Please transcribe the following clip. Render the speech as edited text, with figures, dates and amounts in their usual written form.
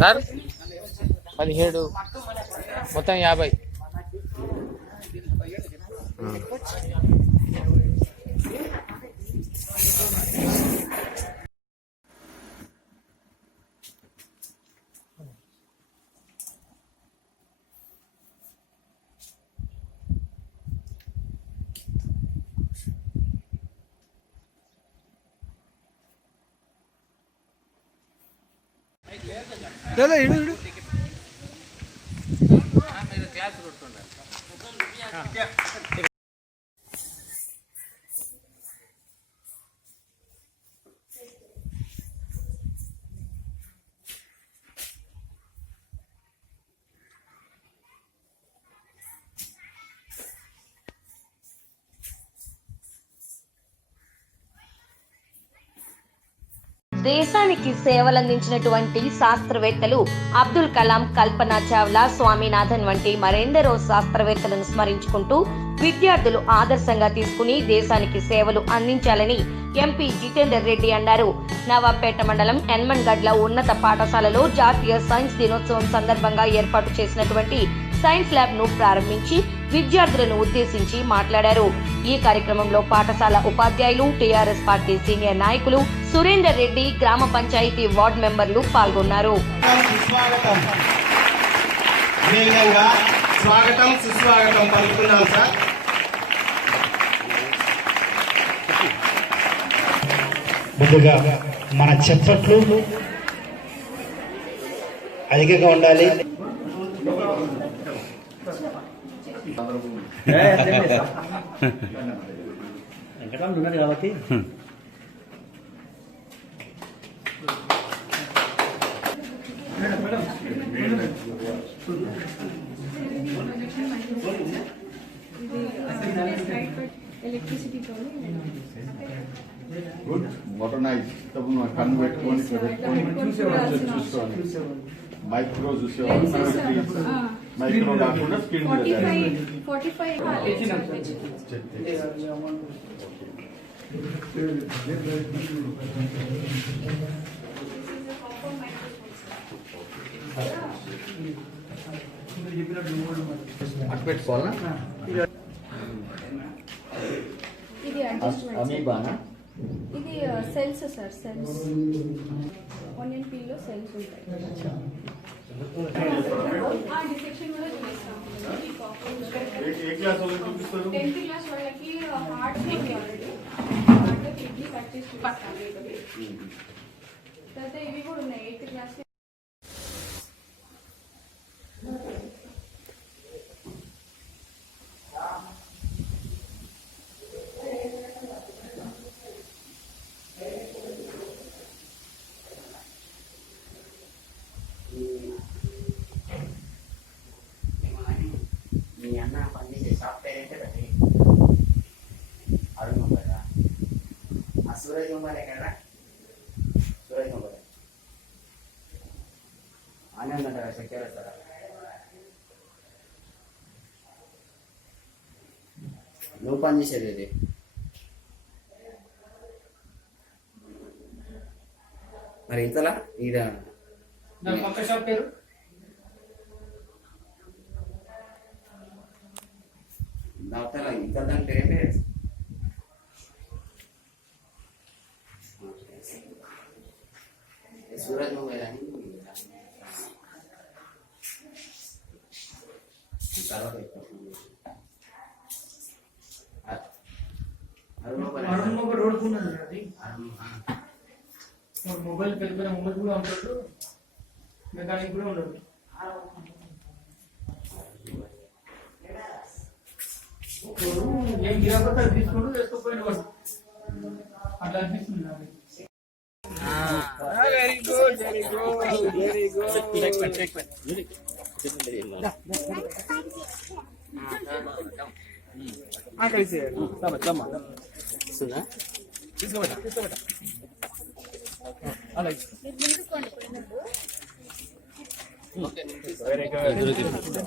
Sir 17 మొత్తం 50. Class కొడుతుండే దేశానికి సేవలందించినటువంటి శాస్త్రవేత్తలు అబ్దుల్ కలాం, కల్పనా చావ్లా, స్వామినాథన్ వంటి మరెందరో శాస్త్రవేత్తలను స్మరించుకుంటూ విద్యార్థులు ఆదర్శంగా తీసుకుని దేశానికి సేవలు అందించాలని ఎంపీ జితేందర్ రెడ్డి అన్నారు. నవాబ్పేట మండలం ఎన్మన్గడ్ల ఉన్నత పాఠశాలలో జాతీయ సైన్స్ దినోత్సవం సందర్భంగా ఏర్పాటు చేసినటువంటి సైన్స్ ల్యాబ్ ను ప్రారంభించి విద్యార్థులను ఉద్దేశించి మాట్లాడారు. ఈ కార్యక్రమంలో పాఠశాల ఉపాధ్యాయులు, టీఆర్ఎస్ పార్టీ సీనియర్ నాయకులు, సురేందర్ రెడ్డి, గ్రామ పంచాయతీ వార్డు మెంబర్లు పాల్గొన్నారు. ముందుగా మన చప్పట్లు అధికంగా ఉండాలి. వెంకటరాములు ఉన్నారు కాబట్టి ఎలక్ట్రిసిటీ గుడ్ మోడర్నైజ్ కన్ను పెట్టుకొని చూసుకోవాలి. మైక్రో చూసేవాళ్ళు మైక్రో కాకుండా స్క్రీన్ మీద అటు పెట్టుకోవాలా? ఇది ఇది cells sir, cells onion peel లో సెల్స్ ఉంటాయి. డిసెక్షన్ కూడా చేస్తాం. 10th క్లాస్ వాళ్ళకి heart already heart kidney cut చేసి తర్వాత ఇవి కూడా ఉన్నాయి 8th క్లాస్. మీ అన్న పనిచేసే సాఫ్ట్వేర్ అయితే పెట్టి అరుణ్ మొబైల్ ఆ సూరజ్ మొబైల్ ఎక్కడ? సూరజ్ మొబైల్ అని ఉందంటారా? సెక్యూర్ వస్తారా? నువ్వు పనిచేసేది ఇది మరి ఇంతలా ఇదా పక్క షాప్ పేరు దావతల ఇంత దాని పేరే పేరు సూరజ్ మొబైల్ అని తర్వాత అరుణ్ మొబైల్ రోడ్ ఉన్నది అది మొబైల్ పెద్ద మొబైల్ కూడా ఉంటాడు, మెకానిక్ కూడా ఉండదు. ఏం గిరాకపోతే అది తీసుకుంటూ వేసుకోపోయిన వాడు అట్లా అనిపిస్తుంది నాకు. Very good, very good, very good. Very good.